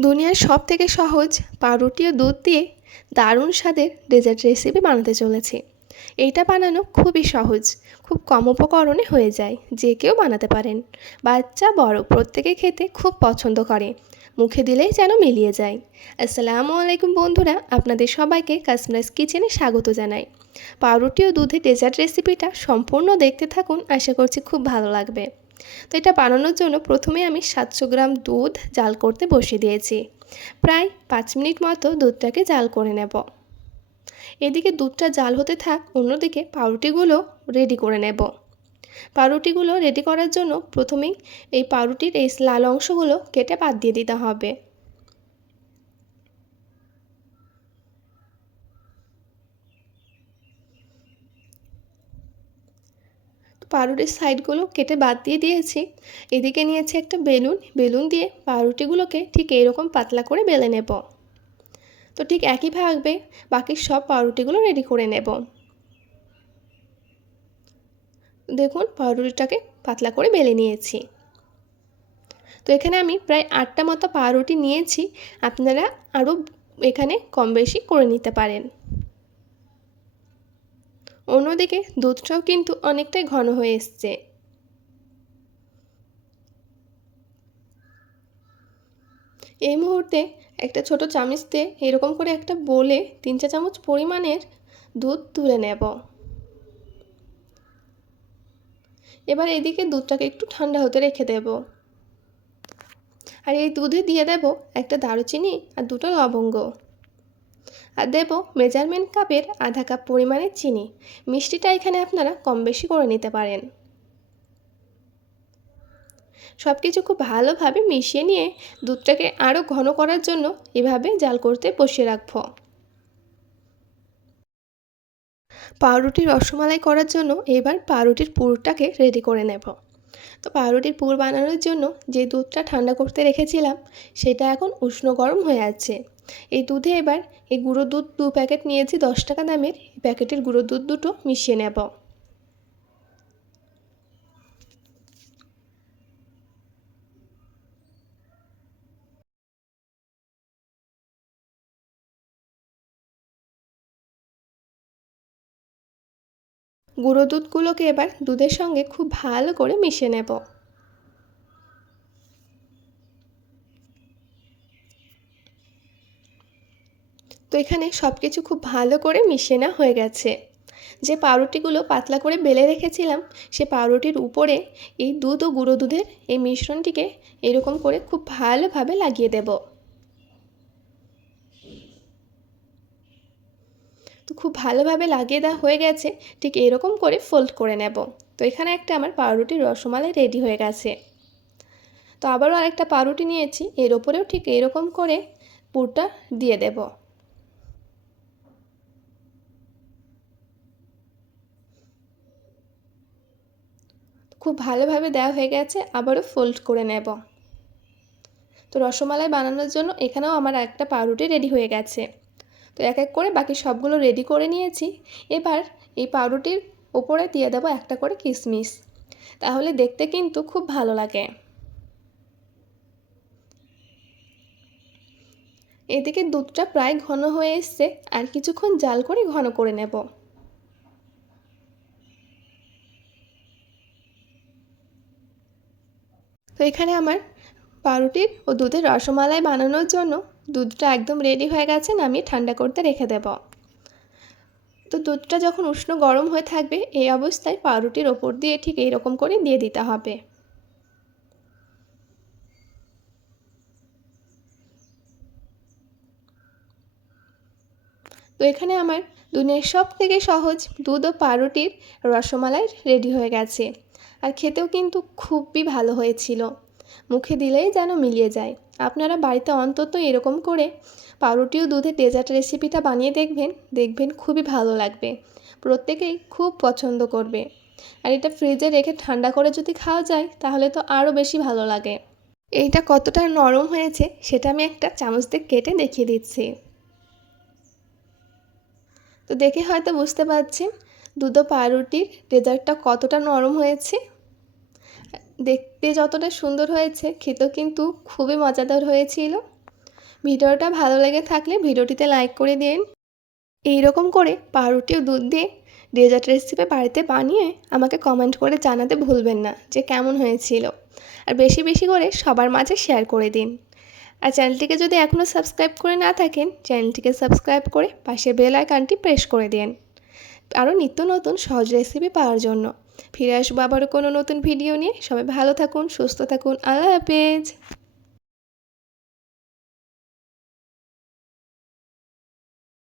দুনিয়ার সব থেকে সহজ পাউরুটি ও দুধ দিয়ে দারুণ স্বাদের ডেজার্ট রেসিপি বানাতে চলেছি। এইটা বানানো খুবই সহজ, খুব কম উপকরণে হয়ে যায়, যে কেউ বানাতে পারেন। বাচ্চা, বড়, প্রত্যেকে খেতে খুব পছন্দ করে। মুখে দিলেই যেন মিলিয়ে যায়। আসসালামু আলাইকুম বন্ধুরা, আপনাদের সবাইকে কাশ্মীরাস কিচেনে স্বাগত জানাই। পাউরুটি ও দুধের ডেজার্ট রেসিপিটা সম্পূর্ণ দেখতে থাকুন, আশা করছি খুব ভালো লাগবে। তো এটা বানানোর জন্য প্রথমে আমি সাতশো গ্রাম দুধ জাল করতে বসিয়ে দিয়েছি। প্রায় পাঁচ মিনিট মতো দুধটাকে জাল করে নেব। এদিকে দুধটা জাল হতে থাক, অন্যদিকে পাউরুটিগুলো রেডি করে নেব। পাউরুটিগুলো রেডি করার জন্য প্রথমেই এই পাউরুটির এই লাল অংশগুলো কেটে বাদ দিয়ে দিতে হবে। পাউরুটির সাইডগুলো কেটে বাদ দিয়ে দিয়েছি। এদিকে নিয়েছি একটা বেলুন। বেলুন দিয়ে পাউরুটিগুলোকে ঠিক এইরকম পাতলা করে বেলে নেব। তো ঠিক একই একইভাবে বাকি সব পাউরুটিগুলো রেডি করে নেব। দেখুন পাউরুটিটাকে পাতলা করে বেলে নিয়েছি। তো এখানে আমি প্রায় আটটা মতো পাউরুটি নিয়েছি। আপনারা আরও এখানে কম বেশি করে নিতে পারেন। অন্যদিকে দুধটাও কিন্তু অনেকটাই ঘন হয়ে এসছে। এই মুহূর্তে একটা ছোট চামচ দিয়ে এরকম করে একটা বলে তিন চা চামচ পরিমাণের দুধ তুলে নেব। এবার এদিকে দুধটাকে একটু ঠান্ডা হতে রেখে দেব। আর এই দুধে দিয়ে দেব একটা দারুচিনি আর দুটো লবঙ্গ। আর দেব মেজারমেন্ট কাপের আধা কাপ পরিমাণে চিনি। মিষ্টিটা এখানে আপনারা কম বেশি করে নিতে পারেন। সব কিছু খুব ভালোভাবে মিশিয়ে নিয়ে দুধটাকে আরও ঘন করার জন্য এভাবে জাল করতে বসিয়ে রাখব। পাউরুটির রসমালাই করার জন্য এবার পাউরুটির পুরটাকে রেডি করে নেব। তো পাউরুটির পুর বানানোর জন্য যে দুধটা ঠান্ডা করতে রেখেছিলাম, সেটা এখন উষ্ণ গরম হয়ে আছে। এই দুধে এবার এই গুঁড়ো দুধ দু প্যাকেট নিয়েছি দশ টাকা দামের। এই প্যাকেটের গুঁড়ো দুধ দুটো মিশিয়ে নেব। গুঁড়ো দুধগুলোকে এবার দুধের সঙ্গে খুব ভালো করে মিশিয়ে নেব। তো এখানে সব কিছু খুব ভালো করে মিশিয়ে নেওয়া হয়ে গেছে। যে পাউরুটিগুলো পাতলা করে বেলে রেখেছিলাম, সে পাউরুটির উপরে এই দুধ ও গুঁড়ো দুধের এই মিশ্রণটিকে এরকম করে খুব ভালোভাবে লাগিয়ে দেব। তো খুব ভালোভাবে লাগিয়ে দেওয়া হয়ে গেছে, ঠিক এরকম করে ফোল্ড করে নেব। তো এখানে একটা আমার পাউরুটির রসমালাই রেডি হয়ে গেছে। তো আবারও আরেকটা পাউরুটি নিয়েছি, এর ওপরেও ঠিক এরকম করে পুরটা দিয়ে দেবো। খুব ভালোভাবে দেওয়া হয়ে গেছে, আবারও ফোল্ড করে নেব। তো রসমালাই বানানোর জন্য এখানেও আমার একটা পাউরুটি রেডি হয়ে গেছে। তো এক এক করে বাকি সবগুলো রেডি করে নিয়েছি। এবার এই পাউরুটির ওপরে দিয়ে দেবো একটা করে কিশমিশ তাহলে দেখতে কিন্তু খুব ভালো লাগে। এদিকে দুধটা প্রায় ঘন হয়ে এসছে, আর কিছুক্ষণ জাল করে ঘন করে নেব। তো এখানে আমার পাউরুটির ও দুধের রসমালাই বানানোর জন্য দুধটা একদম রেডি হয়ে গেছে, নামিয়ে ঠান্ডা করতে রেখে দেব। তো দুধটা যখন উষ্ণ গরম হয়ে থাকবে, এই অবস্থায় পাউরুটির ওপর দিয়ে ঠিক এইরকম করে দিয়ে দিতে হবে। তো এখানে আমার দুনিয়ার সব থেকে সহজ দুধ ও পাউরুটির রসমালাই রেডি হয়ে গেছে। আর খেতেও কিন্তু খুবই ভালো হয়েছিল। মুখে দিলেই যেন মিলিয়ে যায়। আপনারা বাড়িতে অন্তত এরকম করে পাউরুটি ও দুধের ডেজার্ট রেসিপিটা বানিয়ে দেখবেন দেখবেন খুবই ভালো লাগবে। প্রত্যেকেই খুব পছন্দ করবে। আর এটা ফ্রিজে রেখে ঠান্ডা করে যদি খাওয়া যায়, তাহলে তো আরও বেশি ভালো লাগে। এইটা কতটা নরম হয়েছে, সেটা আমি একটা চামচ দিয়ে কেটে দেখিয়ে দিচ্ছি। তো দেখে হয়তো বুঝতে পারছেন দুধ পাউরুটির ডেজার্টটা কতটা নরম হয়েছে। দেখতে যতটা সুন্দর হয়েছে, খেতেও কিন্তু খুবই মজাদার হয়েছিল। ভিডিওটা ভালো লেগে থাকলে ভিডিওটিতে লাইক করে দিন। এইরকম করে পাউরুটি ও দুধ দিয়ে ডেজার্ট রেসিপি বাড়িতে বানিয়ে আমাকে কমেন্ট করে জানাতে ভুলবেন না যে কেমন হয়েছিল। আর বেশি বেশি করে সবার মাঝে শেয়ার করে দিন। আর চ্যানেলটিকে যদি এখনও সাবস্ক্রাইব করে না থাকেন, চ্যানেলটিকে সাবস্ক্রাইব করে পাশে বেল আইকনটি প্রেস করে দিন। আরও নিত্য নতুন সহজ রেসিপি পাওয়ার জন্য। ফিরে আসব আবারও কোনো নতুন ভিডিও নিয়ে। সবাই ভালো থাকুন সুস্থ থাকুন। আল্লাহ হাফেজ।